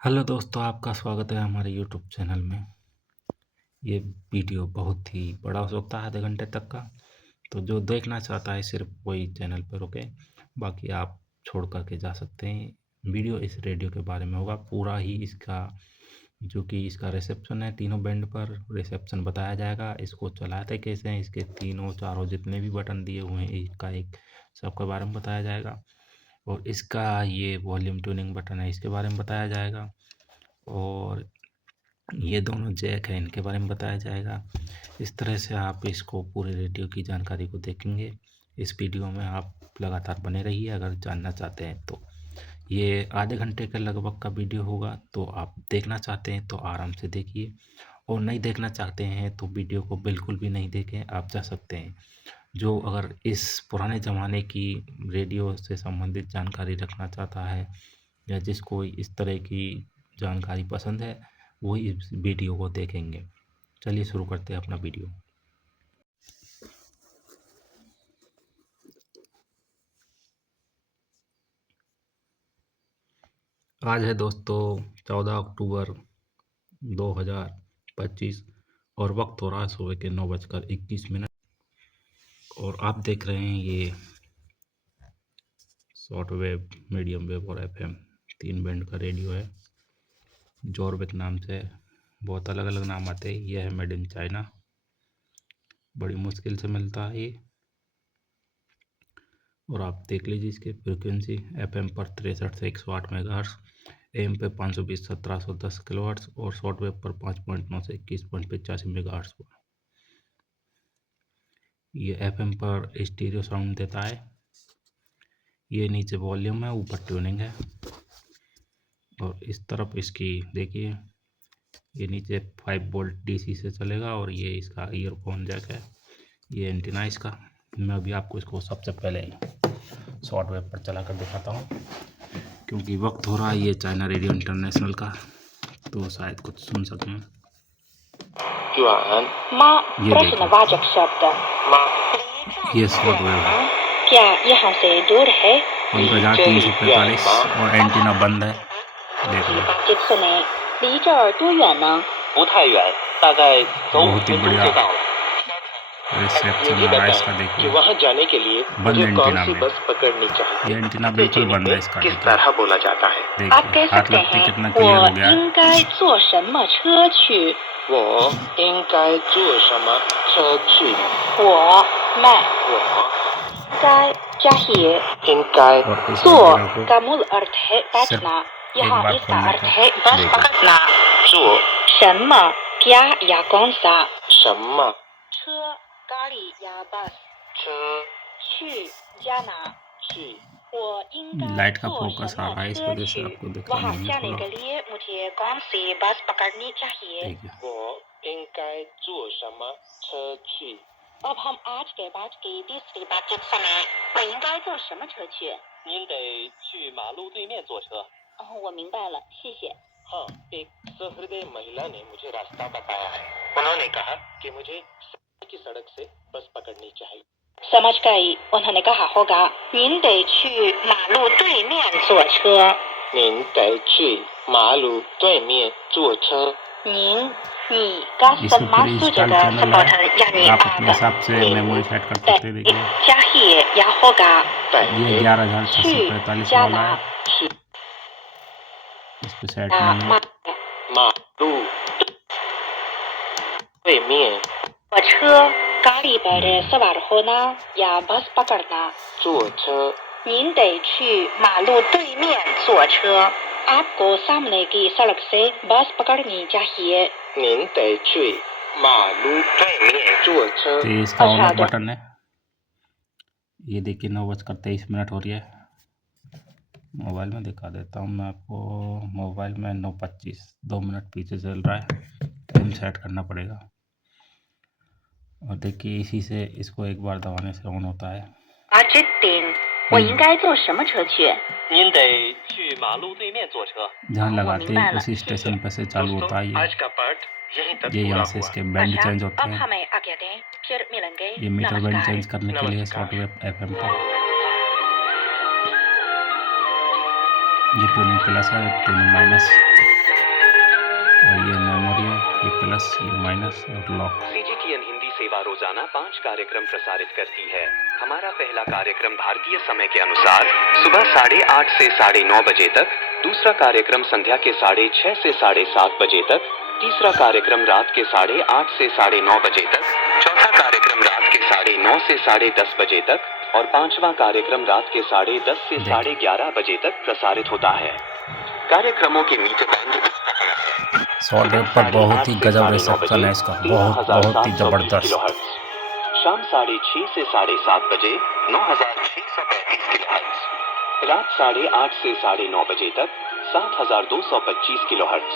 Hello दोस्तों, आपका स्वागत है हमारे यूट्यूब चैनल में। ये वीडियो बहुत ही बड़ा हो सकता है, आधे घंटे तक का। तो जो देखना चाहता है सिर्फ वही चैनल पर रुके, बाकी आप छोड़ कर के जा सकते हैं। वीडियो इस रेडियो के बारे में होगा पूरा ही। इसका जो कि इसका रिसेप्शन है, तीनों बैंड पर रिसेप्शन बताया जाएगा। इसको चलाते कैसे हैं, इसके तीनों चारों जितने भी बटन दिए हुए हैं, इसका एक सबके बारे में बताया जाएगा। और इसका ये वॉल्यूम ट्यूनिंग बटन है, इसके बारे में बताया जाएगा। और ये दोनों जैक हैं, इनके बारे में बताया जाएगा। इस तरह से आप इसको पूरे रेडियो की जानकारी को देखेंगे। इस वीडियो में आप लगातार बने रहिए अगर जानना चाहते हैं तो। ये आधे घंटे के लगभग का वीडियो होगा, तो आप देखना चाहते हैं तो आराम से देखिए, और नहीं देखना चाहते हैं तो वीडियो को बिल्कुल भी नहीं देखें, आप जा सकते हैं। जो अगर इस पुराने ज़माने की रेडियो से संबंधित जानकारी रखना चाहता है, या जिसको इस तरह की जानकारी पसंद है, वो इस वीडियो को देखेंगे। चलिए शुरू करते हैं अपना वीडियो। आज है दोस्तों 14 अक्टूबर 2025 और वक्त हो रहा है सुबह के 9:21। और आप देख रहे हैं ये शॉर्ट वेव, मीडियम वेव और FM 3 बैंड का रेडियो है। जॉर्बिक नाम से, बहुत अलग अलग नाम आते हैं। यह है मेड इन चाइना, बड़ी मुश्किल से मिलता है ये। और आप देख लीजिए इसकी फ्रिक्वेंसी। FM पर 63 से 108 मेगाहर्ट्ज़, AM पे 520 1710 किलोहर्ट्ज़ और शॉर्ट वेव पर 5.9 से 21.85 मेगाहर्ट्ज़ पर। ये FM पर स्टीरियो साउंड देता है। ये नीचे वॉल्यूम है, ऊपर ट्यूनिंग है। और इस तरफ इसकी देखिए, ये नीचे 5 वोल्ट DC से चलेगा, और ये इसका ईयरफोन जैक है। ये एंटीना इसका। मैं अभी आपको इसको सबसे पहले शॉर्ट वेव पर चला कर दिखाता हूँ, क्योंकि वक्त हो रहा है ये चाइना रेडियो इंटरनेशनल का, तो शायद कुछ सुन सकें। ये प्रश्नवाचक शब्द ये शॉर्ट वेव है। क्या यहाँ से दूर है? 15,345 और एंटीना बंद है। देखिए बातचीत सुने। 离这儿多远呢？不太远，大概走5 बहुत ही 分钟 बढ़िया 就到了。 रिसेप्शन ये आ रहा है बताएं इसका। कि देखिए वहाँ जाने के लिए बंद मुझे कौन एंटीना सी में। बस पकड़नी चाहिए? ये एंटीना बिल्कुल चीनी बंद में है इसका। किस देखिए तरह बोला जाता है? आप कह देखिए हाथ सकते लगते हैं कितना क्लियर हो 我 गया है। 应该坐什么车去？我应该坐什么车去？我 मैं 我 该 चाहिए 应该 और इस 坐 एंटीना को का मूल अर्थ है बैठना। यहाँ बार इसका खोलने अर्थ पर है बस देखिए। पकड़ना। 坐 什么 क्या या कौन सा? 什么 车 गाड़ी या बस। 车 去 जाना। 去？我应该 लाइट का 坐 फोकस 什 आ 么 रहा है, इस 车 वजह से 去 आपको दिख रहा वहाँ नहीं है जाने थोड़ा। के लिए मुझे कौन सी बस पकड़नी चाहिए? देखिए 我应该坐什么车去？ अब हम आज के बाद की तीसरी बातचीत सुने। 我应该坐什么车去？您得去马路对面坐车。我明白了，谢谢。 हाँ, एक सहृदय महिला ने मुझे रास्ता बताया है। उन्होंने कहा कि मुझे की सड़क से बस पकड़नी चाहिए। समझ गई। उन्होंने कहा होगा 您得去马路对面坐车。您得去马路对面坐车。您你का इसको सम्मान पूरी सूचक इंस्टॉल चैनल संबोधन है, यानी आप अपने हिसाब से नहीं, मेमोरी सेट कर सकते हैं। देखिए चाहिए या होगा ये 11,645 वाला है, इस पे सेट नहीं है। 马路对面 车 गाड़ी पर सवार होना या बस पकड़ना। 坐车。您得去马路对面坐车。आपको सामने की सड़क से बस पकड़नी चाहिए। 您得去马路对面坐车。तो ये इसका ऑन अच्छा, ऑफ बटन है। ये देखिए 9:23 हो रही है। मोबाइल में दिखा देता हूँ मैं आपको। मोबाइल में 9:25, 2 मिनट पीछे चल रहा है। टाइम सेट करना पड़ेगा। और देखिए इसी से इसको एक बार दबाने से ऑन होता है। 3我应该坐什么车去？您得去马路对面坐车。 जहाँ लगाते मिल हैं रहा उसी है। स्टेशन पर से चालू होता है। आज का पाठ यहीं तक ये पूरा यहाँ से हुआ। इसके बैंड चेंज होते अब हैं। हमें आज्ञा दें, फिर मिलेंगे। ये मीटर बैंड नमस्कार। चेंज करने के लिए नमस्कार। शॉर्ट वेव FM का। ये ट्यूनिंग प्लस है, ट्यूनिंग माइनस। और ये मेमोरी है, ये प्लस, ये माइनस और लॉक। CGTN हिंदी सेवा रोजाना 5 कार्यक्रम प्रसारित करती है। हमारा पहला कार्यक्रम भारतीय समय के अनुसार सुबह 8:30 से 9:30 बजे तक, दूसरा कार्यक्रम संध्या के 6:30 से 7:30 बजे तक, तीसरा कार्यक्रम रात के 8:30 से 9:30 बजे तक, चौथा कार्यक्रम रात के 9:30 से 10:30 बजे तक और पांचवा कार्यक्रम रात के 10:30 से 11:30 बजे तक प्रसारित होता है। कार्यक्रमों के मीटर बैंड इस तरह है। शॉर्ट वेव पर बहुत ही गजब रिसेप्शन है इसका, बहुत ही जबरदस्त। शाम 6:30 से 7:30 बजे 9635 किलोहर्ट्ज। रात 8:30 से 9:30 बजे तक 7225 किलोहर्ट्ज।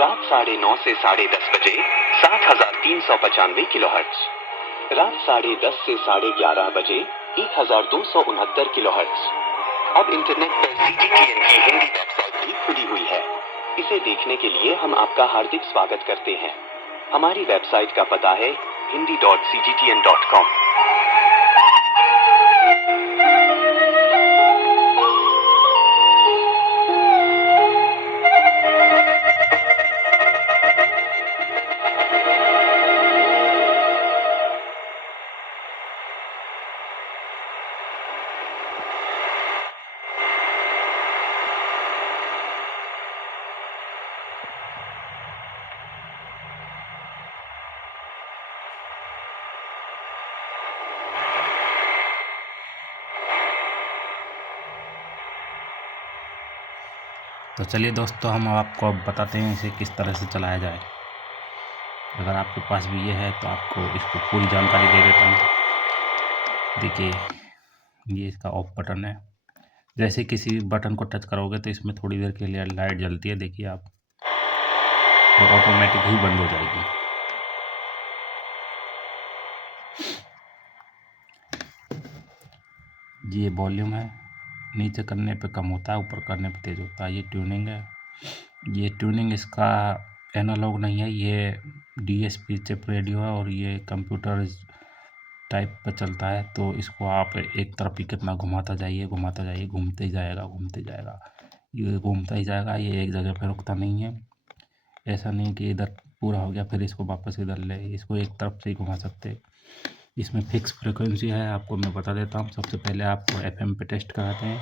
रात 9:30 से 10:30 बजे 7395 किलोहर्ट्ज। रात 10:30 से 11:30 बजे 1269 किलोहर्ट्ज। अब इंटरनेट पर CGTN की हिंदी वेबसाइट भी खुली हुई है। इसे देखने के लिए हम आपका हार्दिक स्वागत करते हैं। हमारी वेबसाइट का पता है hindi.cgtn.com। तो चलिए दोस्तों, हम आपको अब बताते हैं इसे किस तरह से चलाया जाए। अगर आपके पास भी ये है तो आपको इसको पूरी जानकारी दे देता हूँ। देखिए, ये इसका ऑफ बटन है। जैसे किसी बटन को टच करोगे तो इसमें थोड़ी देर के लिए लाइट जलती है, देखिए आप, और ऑटोमेटिक ही बंद हो जाएगी। ये वॉल्यूम है, नीचे करने पे कम होता है, ऊपर करने पे तेज़ होता है। ये ट्यूनिंग है। ये ट्यूनिंग इसका एनालॉग नहीं है, ये DSP चिप रेडियो है और ये कंप्यूटर टाइप पर चलता है। तो इसको आप एक तरफ ही कितना घुमाता जाइए, घूमते ही जाएगा, ये घूमता ही जाएगा, ये एक जगह पे रुकता नहीं है। ऐसा नहीं कि इधर पूरा हो गया फिर इसको वापस इधर ले, इसको एक तरफ से ही घुमा सकते। इसमें फिक्स फ्रिक्वेंसी है, आपको मैं बता देता हूँ। सबसे पहले आपको FM पे टेस्ट कराते हैं।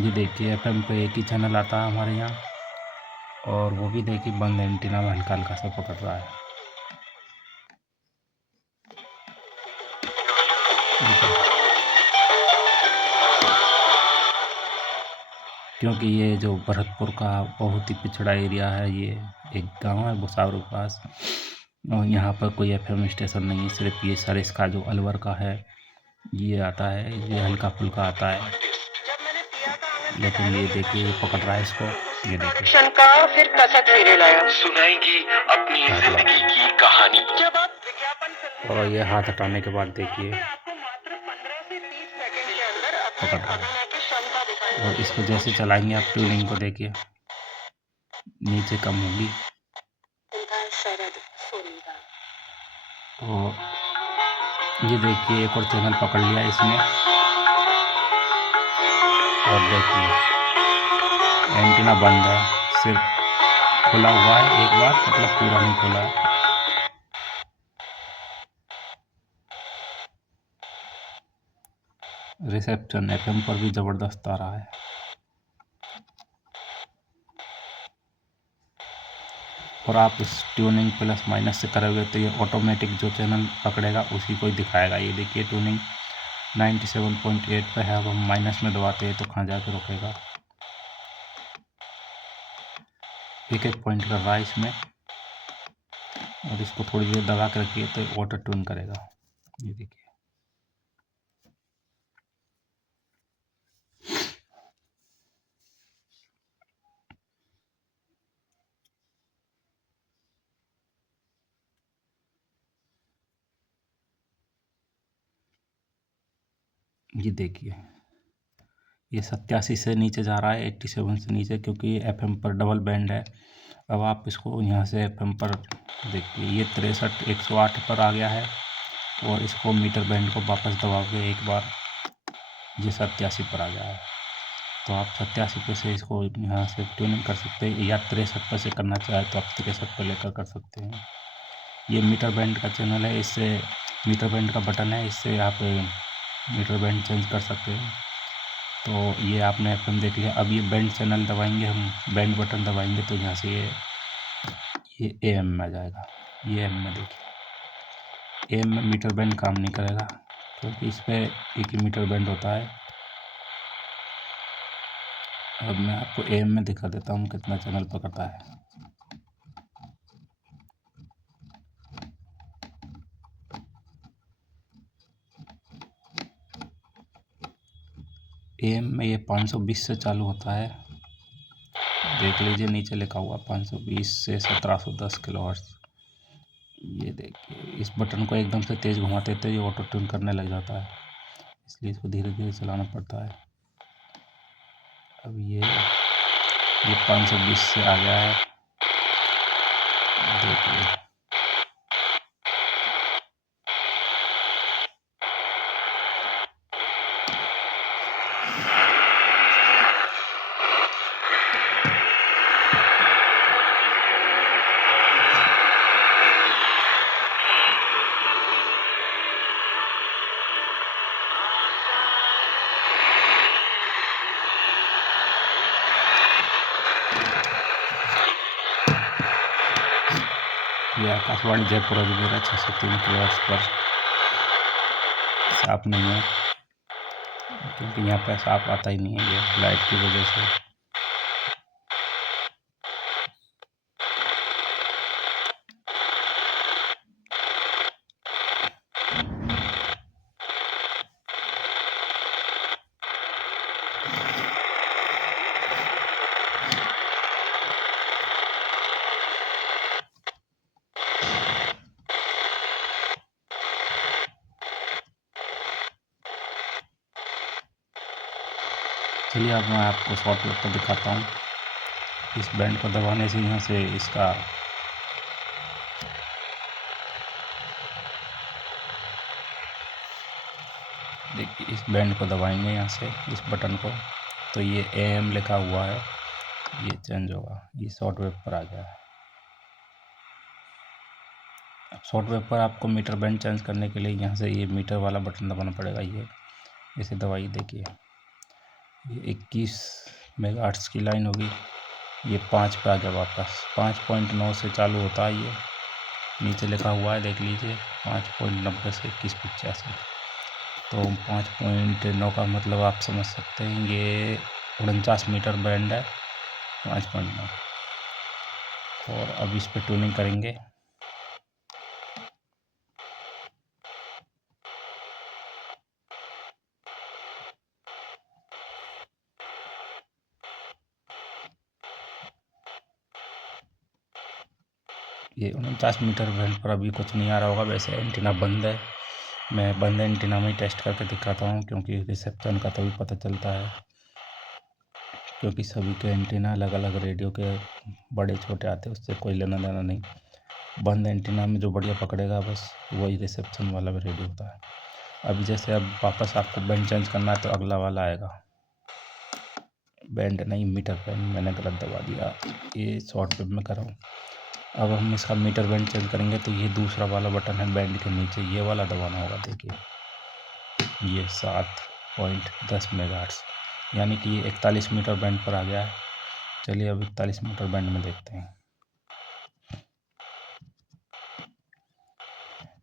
ये देखिए, FM पे एक ही चैनल आता है हमारे यहाँ, और वो भी देखिए बंद एंटीना में हल्का हल्का सा पकड़ रहा है। क्योंकि ये जो भरतपुर का बहुत ही पिछड़ा एरिया है, ये एक गांव है भुसावल के पास, और यहाँ पर कोई FM स्टेशन नहीं है। सिर्फ ये सरिस का जो अलवर का है ये आता है, ये हल्का फुल्का आता है। लेकिन ये देखिए, पकड़ रहा है इसको, ये देखिए का फिर कसक फेरे लाया। सुनाएंगे अपनी जिंदगी की कहानी। जब आप विज्ञापन और ये हाथ हटाने के बाद देखिए आपको मात्र 15 से 30 सेकंड के अंदर पकड़ रहा है। बनाने की क्षमता दिखाई। और इसको जैसे चलाएंगे आप, ट्यूनिंग को देखिए, नीचे कम होगी और ये देखिए एक और चैनल पकड़ लिया इसने। और देखिए एंटीना बंद है, सिर्फ खुला हुआ है एक बार, मतलब पूरा नहीं खुला है। रिसेप्शन FM पर भी ज़बरदस्त आ रहा है। और आप इस ट्यूनिंग प्लस माइनस से करोगे तो ये ऑटोमेटिक जो चैनल पकड़ेगा उसी को ही दिखाएगा। ये देखिए ट्यूनिंग 97.8 पे है, अब हम माइनस में दबाते हैं तो कहाँ जाके रुकेगा। एक एक पॉइंट कर रहा है इसमें, और इसको थोड़ी देर दबा के रखिए तो ऑटो ट्यून करेगा। ये देखिए, ये देखिए, ये 87 से नीचे जा रहा है, 87 से नीचे, क्योंकि FM पर डबल बैंड है। अब आप इसको यहाँ से FM पर देखिए, ये 63 108 पर आ गया है, और इसको मीटर बैंड को वापस दबाओगे एक बार, ये 87 पर आ गया है। तो आप 87 पे से इसको यहाँ से ट्यूनिंग कर सकते हैं, या 63 पे से करना चाहे तो आप 63 पे लेकर कर सकते हैं। ये मीटर बैंड का चैनल है, इससे मीटर बैंड का बटन है, इससे आप मीटर बैंड चेंज कर सकते हैं। तो ये आपने FM देख लिया। अब ये बैंड चैनल दबाएंगे, हम बैंड बटन दबाएंगे तो यहाँ से ये AM में आ जाएगा। ये AM में देखिए, AM में मीटर बैंड काम नहीं करेगा क्योंकि इस पर एक ही मीटर बैंड होता है। अब मैं आपको AM में दिखा देता हूँ कितना चैनल पकड़ता है। AM में ये 520 से चालू होता है, देख लीजिए नीचे लिखा हुआ 520 से 1710 किलोहर्ट्ज़। ये देखिए, इस बटन को एकदम से तेज़ घुमाते तो ये ऑटो ट्यून करने लग जाता है, इसलिए इसको धीरे धीरे चलाना पड़ता है। अब ये 520 से आ गया है, देखिए। ये आकाशवाणी जयपुर अजमेर 603 किलोहर्ट्ज़ पर साफ नहीं है क्योंकि यहाँ पे साफ आता ही नहीं है ये लाइट की वजह से। चलिए अब मैं आपको सॉफ्टवेयर पर दिखाता हूँ। इस बैंड को दबाने से यहाँ से इसका देखिए, इस बैंड को दबाएंगे यहाँ से इस बटन को तो ये AM लिखा हुआ है, ये चेंज होगा, ये सॉफ्टवेयर पर आ गया है। अब सॉफ्टवेयर पर आपको मीटर बैंड चेंज करने के लिए यहाँ से ये मीटर वाला बटन दबाना पड़ेगा। ये इसे दबाइए, देखिए ये 21 मेगाहर्ट्ज़ की लाइन होगी, ये 5 पे आ गया वापस। 5.9 से चालू होता है, ये नीचे लिखा हुआ है, देख लीजिए 5.90 से 2185। तो 5.9 का मतलब आप समझ सकते हैं, ये 49 मीटर बैंड है 5.9। और अब इस पर ट्यूनिंग करेंगे। ये 49 मीटर बैंड पर अभी कुछ नहीं आ रहा होगा, वैसे एंटीना बंद है। मैं बंद एंटीना में ही टेस्ट करके दिखाता हूँ क्योंकि रिसेप्शन का तभी पता चलता है, क्योंकि सभी के एंटीना अलग अलग रेडियो के बड़े छोटे आते हैं, उससे कोई लेना देना नहीं। बंद एंटीना में जो बढ़िया पकड़ेगा बस वही रिसेप्शन वाला भी रेडियो होता है। अभी जैसे अब वापस आपको बैंड चेंज करना है तो अगला वाला आएगा, बैंड नहीं मीटर बैंड, मैंने गलत दबा दिया, ये सॉफ्टवेयर में कर रहा हूँ। अब हम इसका मीटर बैंड चेंज करेंगे तो ये दूसरा वाला बटन है बैंड के नीचे, ये वाला दबाना होगा। देखिए ये 7.10 मेगाहर्ट्ज़, यानी कि ये 41 मीटर बैंड पर आ गया है। चलिए अब 41 मीटर बैंड में देखते हैं।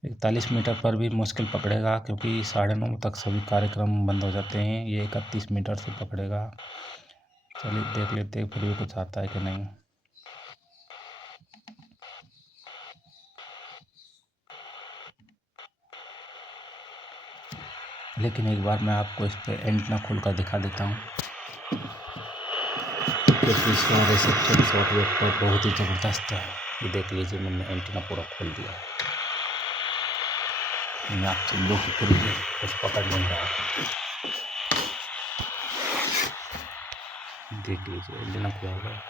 41 मीटर पर भी मुश्किल पकड़ेगा क्योंकि 9:30 तक सभी कार्यक्रम बंद हो जाते हैं। ये 31 मीटर से पकड़ेगा। चलिए देख लेते हैं फिर भी कुछ आता है कि नहीं। लेकिन एक बार मैं आपको इस पर एंटीना खोल कर दिखा देता हूँ क्योंकि इसका रिसेप्शन सॉफ्टवेयर पर बहुत ही ज़बरदस्त है। ये देख लीजिए, मैंने एंटीना पूरा खोल दिया। मैं आपसे लो की फिर भी कुछ पकड़ नहीं रहा। देख लीजिए एंटीना खुला हुआ है।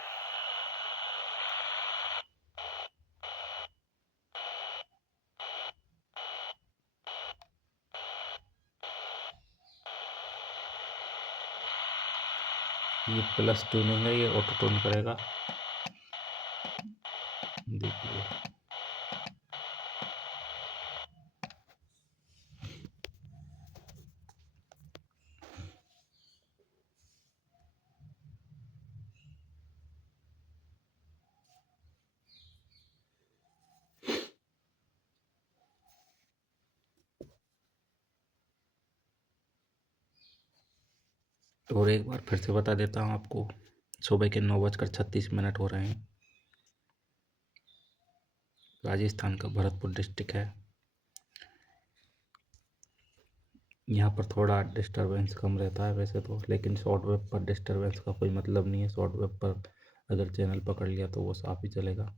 ये प्लस ट्यूनिंग है, ये ऑटो ट्यून करेगा। देखिए और एक बार फिर से बता देता हूँ आपको, सुबह के 9:36 हो रहे हैं। राजस्थान का भरतपुर डिस्ट्रिक्ट है। यहाँ पर थोड़ा डिस्टरबेंस कम रहता है वैसे तो, लेकिन शॉर्ट वेव पर डिस्टरबेंस का कोई मतलब नहीं है। शॉर्ट वेव पर अगर चैनल पकड़ लिया तो वो साफ ही चलेगा।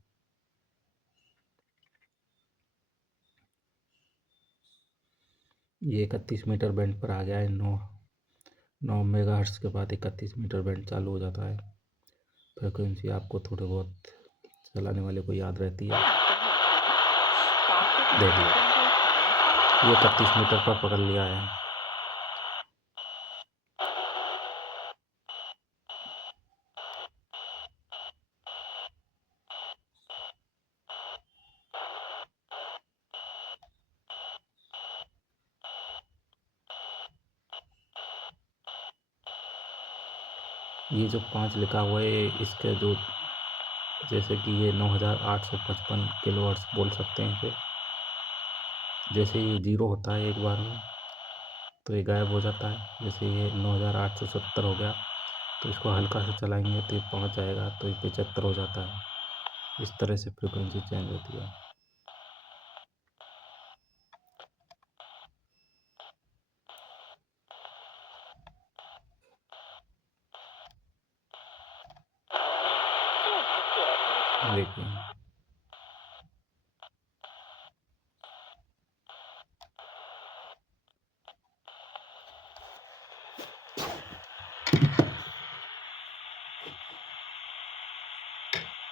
ये 31 मीटर बैंड पर आ गया है। 9 मेगाहर्ट्ज़ के बाद 31 मीटर बैंड चालू हो जाता है। फ्रिक्वेंसी आपको थोड़े बहुत चलाने वाले को याद रहती है। देख लो, ये 31 मीटर पर पकड़ लिया है। ये जो 5 लिखा हुआ है, इसके जो जैसे कि ये 9855 किलोहर्ट्ज़ बोल सकते हैं इसे। जैसे ये 0 होता है एक बार में तो ये गायब हो जाता है। जैसे ये 9870 हो गया तो इसको हल्का से चलाएंगे तो ये पहुँच जाएगा, तो ये 75 हो जाता है। इस तरह से फ्रिक्वेंसी चेंज होती है। देखिए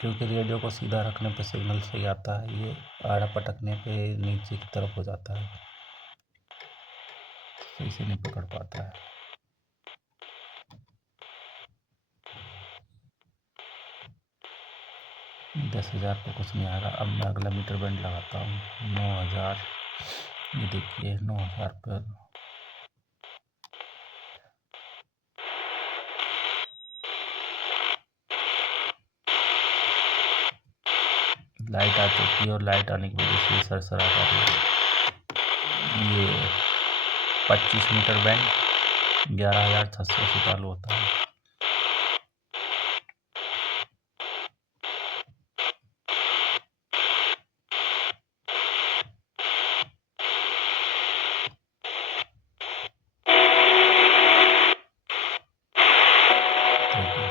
क्योंकि रेडियो को सीधा रखने पे सिग्नल सही आता है, ये आड़ा पटकने पे नीचे की तरफ हो जाता है, सही से नहीं पकड़ पाता है। 10,000 पे कुछ नहीं आएगा। अब मैं अगला मीटर बैंड लगाता हूँ 9,000। ये देखिए 9,000 पर लाइट आ चुकी है और लाइट आने की वजह से सरसरा कर रही है। ये 25 मीटर बैंड 11,600 से चालू होता है। देखिए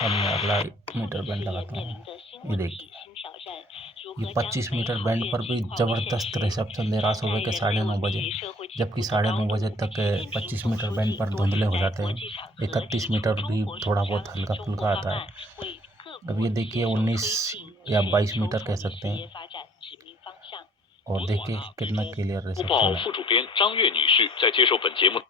अब मैं अगला मीटर बैंड लगाता हूँ। ये देखिए ये 25 मीटर बैंड पर भी ज़बरदस्त रिसेप्शन दे रहा सुबह के 9:30 बजे, जबकि 9:30 बजे तक 25 मीटर बैंड पर धुंधले हो जाते हैं। 31 मीटर भी थोड़ा बहुत हल्का फुल्का आता है। अब ये देखिए 19 या 22 मीटर कह सकते हैं, और देखिए कितना क्लियर 不 रिसेप्शन 报 है। 副主编张悦女士在接受本节目。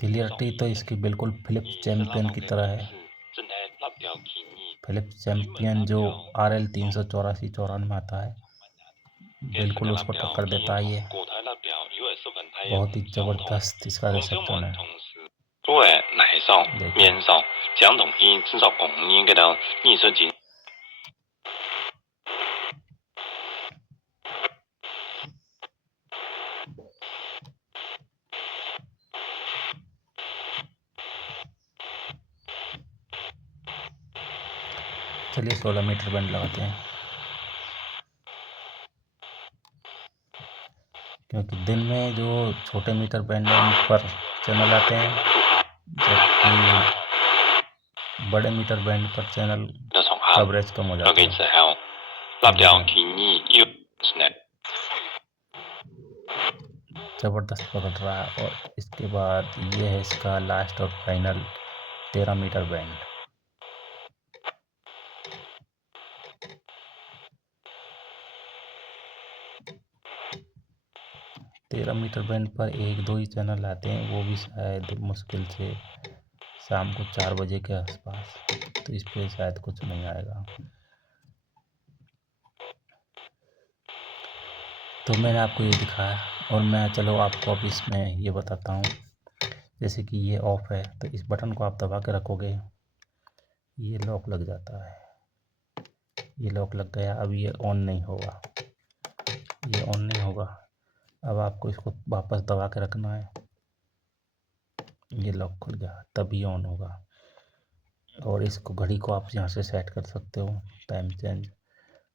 क्लियरिटी तो इसकी बिल्कुल फिलिप्स चैम्पियन की तरह है। फिलिप्स चैम्पियन जो RL 384-94 आता है, बिल्कुल उसको टक्कर देता है ये। बहुत ही ज़बरदस्त इसका रिसेप्शन है। 诸位奶哨、 देखिए 面哨、蒋统一制造红年给到逆射金。 ये चलिए 16 मीटर बैंड लगाते हैं, क्योंकि दिन में जो छोटे मीटर बैंड पर चैनल आते हैं, जबकि बड़े मीटर बैंड पर चैनल कवरेज कम हो जाता है। ज़बरदस्त पकड़ रहा है। और इसके बाद ये है इसका लास्ट और फाइनल 13 मीटर बैंड। तेरह मीटर बैंड पर 1-2 ही चैनल आते हैं, वो भी शायद मुश्किल से शाम को 4 बजे के आसपास, तो इस पे शायद कुछ नहीं आएगा। तो मैंने आपको ये दिखाया, और मैं चलो आपको अब इसमें ये बताता हूँ। जैसे कि ये ऑफ है, तो इस बटन को आप दबा के रखोगे, ये लॉक लग जाता है। ये लॉक लग गया, अब ये ऑन नहीं होगा, ये ऑन नहीं होगा। अब आपको इसको वापस दबा के रखना है, ये लॉक खुल गया, तभी ऑन होगा। और इसको घड़ी को आप यहाँ से सेट कर सकते हो, टाइम चेंज।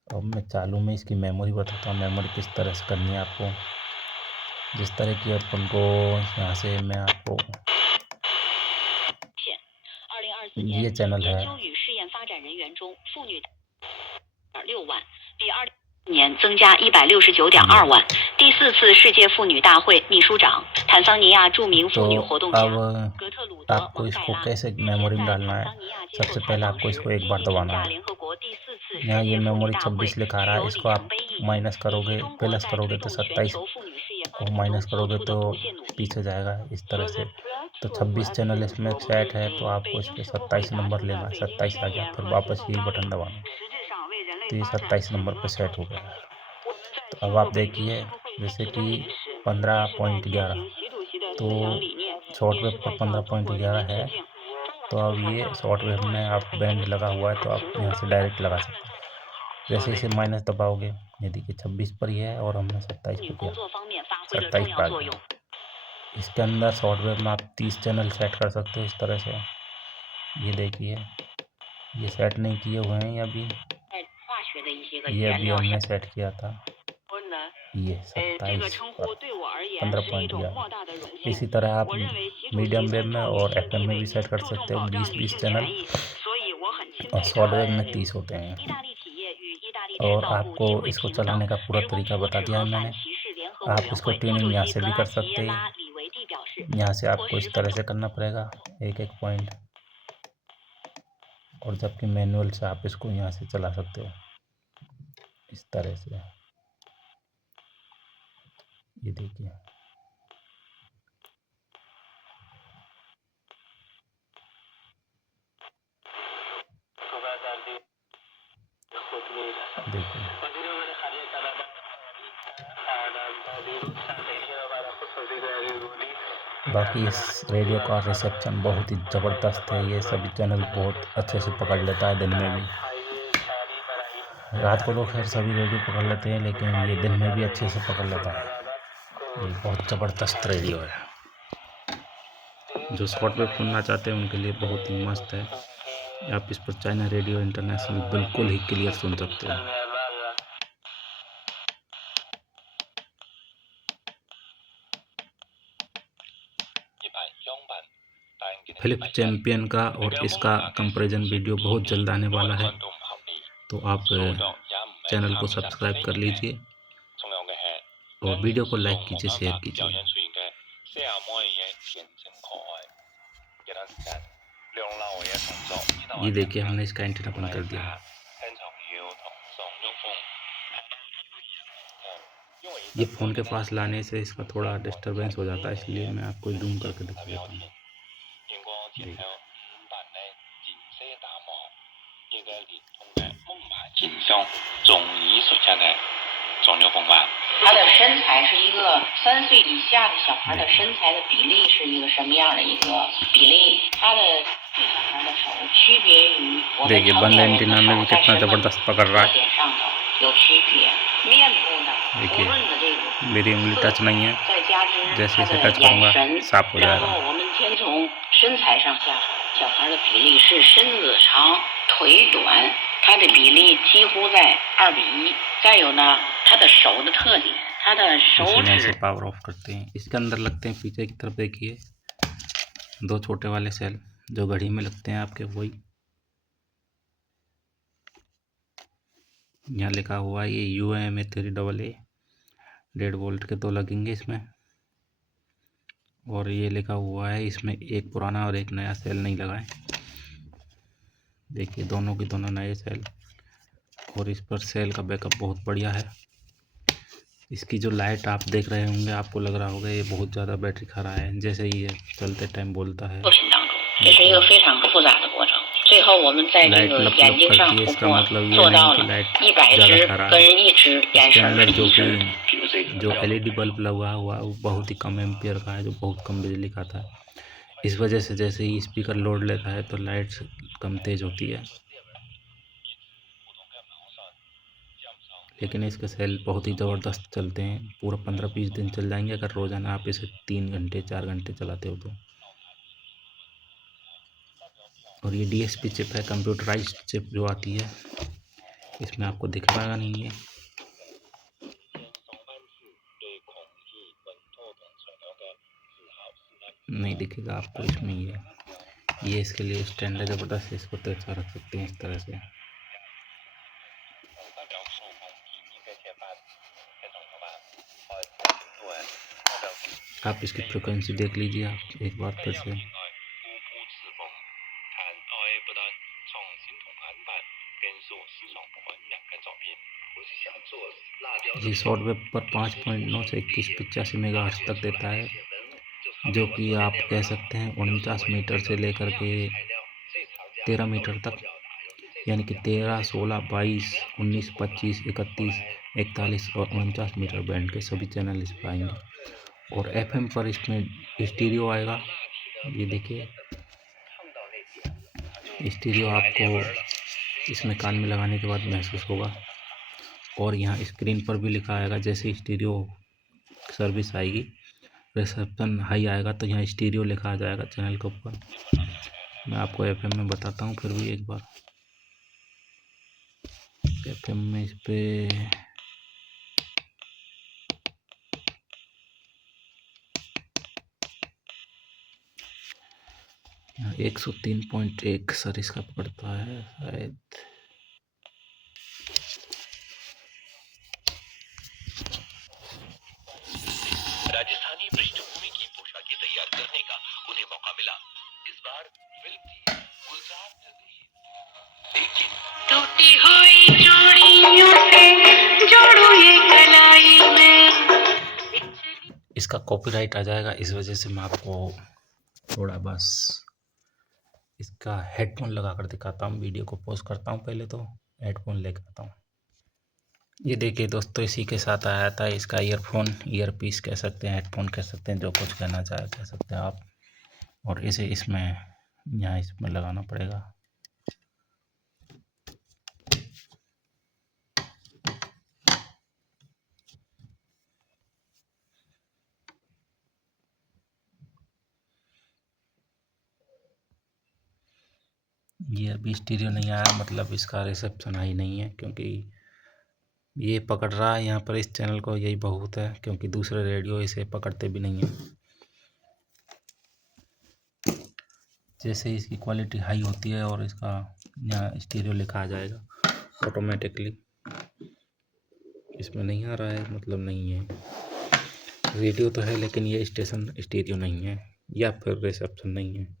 अब मैं चालू में इसकी मेमोरी बताता हूँ, मेमोरी किस तरह से करनी है आपको। जिस तरह की अपन को यहाँ से मैं आपको, ये चैनल है, 年增加169.2万。第4次世界妇女大会秘书长、坦桑尼亚著名妇女活动家格特鲁德 आपको इसको कैसे मेमोरी में डालना है। सबसे पहले आपको इसको एक बार दबाना है। यहाँ ये मेमोरी 26 लिखा रहा है, इसको आप माइनस करोगे, प्लस करोगे तो 27, और माइनस करोगे तो पीछे जाएगा इस तरह से। तो 26 चैनल इसमें सेट है, तो आपको इस पर 27 नंबर लेना है। 27 आ गया, फिर वापस ये बटन दबाना, तो ये 27 नंबर पर सेट हो गया। तो अब आप देखिए, जैसे कि 15.11, तो सॉफ्टवेयर पर 15.11 है। तो अब ये सॉफ्टवेयर में आप बैंड लगा हुआ है, तो आप यहाँ से डायरेक्ट लगा सकते हैं। जैसे इसे माइनस दबाओगे, ये देखिए 26 पर ही है, और हमने 27 पर किया, 27 पर आ गया। इसके अंदर सॉफ्टवेयर में आप 30 चैनल सेट कर सकते हो इस तरह से। ये देखिए, ये सेट नहीं किए हुए हैं अभी, ये अभी हमने सेट किया था, ये 27 पर 15.11। इसी तरह आप मीडियम वेव में और FM में भी सेट कर सकते हो, 20-20 चैनल, और सॉफ्टवेयर में 30 होते हैं। और आपको इसको चलाने का पूरा तरीका बता दिया है मैंने। आप इसको ट्यूनिंग यहाँ से भी कर सकते हैं, यहाँ से आपको इस तरह से करना पड़ेगा, एक पॉइंट, और जबकि मैनुअल से आप इसको यहाँ से चला सकते हो इस तरह से। ये देखिए, देखिए बाकी इस रेडियो का रिसेप्शन बहुत ही ज़बरदस्त है। ये सभी चैनल बहुत अच्छे से पकड़ लेता है, दिन में भी। रात को तो खैर सभी रेडियो पकड़ लेते हैं, लेकिन ये दिन में भी अच्छे से पकड़ लेता है। ये बहुत ज़बरदस्त रेडियो है। जो सॉफ्टवेयर सुनना चाहते हैं उनके लिए बहुत ही मस्त है। आप इस पर चाइना रेडियो इंटरनेशनल बिल्कुल ही क्लियर सुन सकते हो। फिलिप्स चैंपियन का और इसका कंपैरिजन वीडियो बहुत जल्द आने वाला है, तो आप चैनल को सब्सक्राइब कर लीजिए और वीडियो को लाइक कीजिए, शेयर कीजिए। ये देखिए, हमने इसका एंटीना बंद कर दिया। ये फ़ोन के पास लाने से इसका थोड़ा डिस्टरबेंस हो जाता है, इसलिए मैं आपको जूम करके दिखा देता हूँ।他的身材是一个3岁以下的小孩的身材的比例是一个什么样的一个比例？他的这小孩的手区别于我们 देखिए 成 बंद 年人 एंटीना में भी 的手 कितना 在什么 ज़बरदस्त पकड़ रहा 特 है। 点上头有区别？面部呢，无 देखिए 论的这个 मेरी उंगली टच नहीं है, 再加之 जैसे 他 इसे 的 टच 眼 करूँगा 神， साफ हो 然后 जाएगा। 我们先从身材上下手，小孩的比例是身子长、腿短、它的比例几乎在2:1。再有呢，它的手的特点，它的手इसे ऐसे指 पावर ऑफ करते हैं। इसके अंदर लगते हैं पीछे की तरफ, देखिए 2 छोटे वाले सेल जो घड़ी में लगते हैं आपके, वही यहाँ लिखा हुआ है। ये UAM3AA 1.5 वोल्ट के 2 लगेंगे इसमें, और ये लिखा हुआ है इसमें एक पुराना और एक नया सेल नहीं लगा है। देखिए दोनों के दोनों नए सेल, और इस पर सेल का बैकअप बहुत बढ़िया है। इसकी जो लाइट आप देख रहे होंगे, आपको लग रहा होगा ये बहुत ज़्यादा बैटरी खा रहा है, जैसे ही ये चलते टाइम बोलता है। 过程当中，这是一个非常复杂的过程。最后我们在这 लाइट 个 लप 眼 लप 睛上 करती है, 突 इसका 破， मतलब ये 做 नहीं 到 कि 了 लाइट 100 ज़्यादा只 खा रहा 跟 है। 1只眼 इसके 神 अंदर 是 जो 一致 कि 的。比如这个 जो LED बल्ब लगा हुआ है वो बहुत ही कम एम्पियर का है, जो बहुत कम बिजली खाता है। इस वजह से जैसे ही स्पीकर लोड लेता है तो लाइट कम तेज़ होती है, लेकिन इसके सेल बहुत ही ज़बरदस्त चलते हैं। पूरा 15-20 दिन चल जाएंगे अगर रोज़ाना आप इसे 3 घंटे 4 घंटे चलाते हो तो। और ये DSP चिप है, कंप्यूटराइज्ड चिप जो आती है, इसमें आपको दिख पाएगा नहीं, ये नहीं दिखेगा आपको इसमें। ये इसके लिए स्टैंड है ज़बरदस्त, इसको तो अच्छा रख सकते हैं इस तरह से। आप इसकी फ्रिक्वेंसी देख लीजिए आप एक बार फिर से। ये सॉफ्टवेयर पर 5.9 से 2185 मेगाहर्ट्ज़ तक देता है, जो कि आप कह सकते हैं 49 मीटर से लेकर के 13 मीटर तक, यानी कि 13, 16, 22, 19, 25, 31, 41 और 49 मीटर बैंड के सभी चैनल इस पर आएंगे। और FM पर इसमें स्टीरियो आएगा, ये देखिए स्टीरियो आपको इसमें कान में लगाने के बाद महसूस होगा। और यहाँ स्क्रीन पर भी लिखा आएगा, जैसे स्टीरियो सर्विस आएगी, रिसेप्शन हाई आएगा तो यहाँ स्टीरियो लिखा आ जाएगा चैनल के ऊपर। मैं आपको FM में बताता हूँ फिर भी एक बार। FM में इस पे यहाँ 103.1 सर इसका पड़ता है शायद। राजस्थानी पृष्ठभूमि की पोशाकें तैयार करने का उन्हें मौका मिला। इस बार फिल्म थी गुलजार नजरी, लेकिन टूटी हुई जोड़ियों से जोड़ो ये कलाई में। इसका कॉपीराइट आ जाएगा, इस वजह से मैं आपको थोड़ा बस इसका हेडफोन लगा कर दिखाता हूँ। वीडियो को पॉज करता हूँ, पहले तो हेडफोन लेकर आता हूँ। ये देखिए दोस्तों, इसी के साथ आया था इसका ईयरफोन, ईयरपीस कह सकते हैं, हेडफोन कह सकते हैं, जो कुछ कहना चाहे कह सकते हैं आप। और इसे इसमें यहाँ इसमें लगाना पड़ेगा। ये अभी स्टीरियो नहीं आया, मतलब इसका रिसेप्शन हाई नहीं है, क्योंकि ये पकड़ रहा है यहाँ पर इस चैनल को, यही बहुत है, क्योंकि दूसरे रेडियो इसे पकड़ते भी नहीं है। जैसे ही इसकी क्वालिटी हाई होती है और इसका यहाँ स्टीरियो लिखा आ जाएगा ऑटोमेटिकली। इसमें नहीं आ रहा है, मतलब नहीं है। रेडियो तो है लेकिन ये स्टेशन स्टीरियो नहीं है, या फिर रिसेप्शन नहीं है।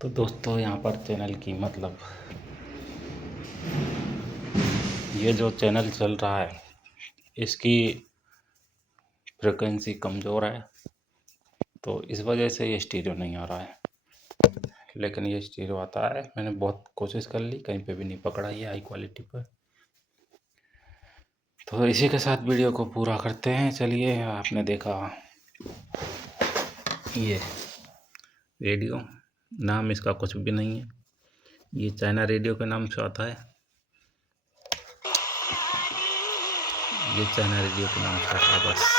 तो दोस्तों यहाँ पर चैनल की मतलब ये जो चैनल चल रहा है इसकी फ्रिक्वेंसी कमज़ोर है, तो इस वजह से ये स्टीरियो नहीं आ रहा है। लेकिन ये स्टीरियो आता है, मैंने बहुत कोशिश कर ली, कहीं पे भी नहीं पकड़ा ये हाई क्वालिटी पर। तो इसी के साथ वीडियो को पूरा करते हैं। चलिए, आपने देखा ये रेडियो, नाम इसका कुछ भी नहीं है, ये चाइना रेडियो के नाम से आता है। ये चाइना रेडियो के नाम से आता है बस।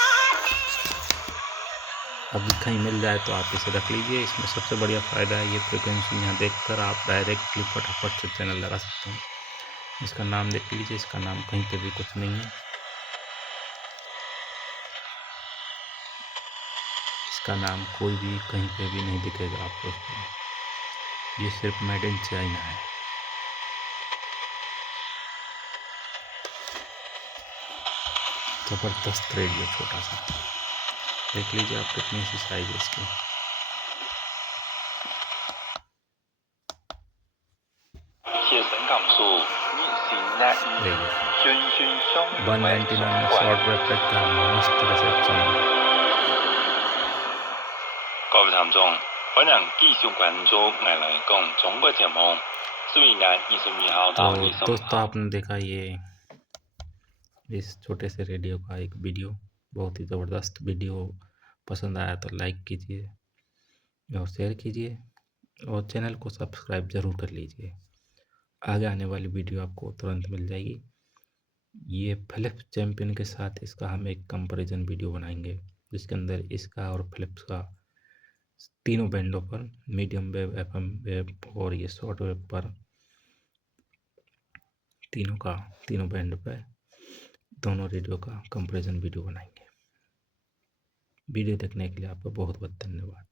अब कहीं मिल जाए तो आप इसे रख लीजिए। इसमें सबसे बढ़िया फ़ायदा है ये फ्रिक्वेंसी यहाँ देखकर आप डायरेक्टली फटाफट से चैनल लगा सकते हैं। इसका नाम देख लीजिए, इसका नाम कहीं पे भी कुछ नहीं है। इसका नाम कोई भी कहीं पे भी नहीं दिखेगा आपको इसमें। ये सिर्फ मेड इन चाइना है। ज़बरदस्त रेडियो, छोटा सा, देख लीजिए आप कितनी सी साइज है इसकी। 切神感數逆行1 देखिए 宣宣兄 199 में शॉर्ट वेव तक का मस्त रिसेप्शन है। 各位聽眾，歡迎繼續關注我嚟講中國節目。所以呢，22號到तो 25 दोस्तों आपने देखा ये इस छोटे से रेडियो का एक वीडियो, बहुत ही ज़बरदस्त वीडियो। पसंद आया तो लाइक कीजिए और शेयर कीजिए और चैनल को सब्सक्राइब ज़रूर कर लीजिए। आगे आने वाली वीडियो आपको तुरंत मिल जाएगी। ये फिलिप्स चैम्पियन के साथ इसका हम एक कंपैरिजन वीडियो बनाएंगे, जिसके अंदर इसका और फिलिप्स का तीनों बैंडों पर, मीडियम वेव, एफएम वेव और ये शॉर्ट वेव पर, तीनों बैंड पर दोनों रेडियो का कंपैरिजन वीडियो बनाएंगे। वीडियो देखने के लिए आपका बहुत बहुत धन्यवाद।